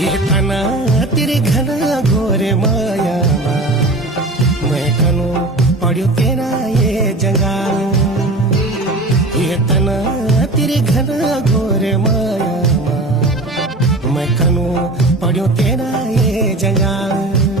ये तना तेरे घना घोरे माया मैं कनो पड़ो तेरा ये जंगाल। ये तना तेरे घना घोरे माया मैं कनो पड़ो तेरा ये जंगाल।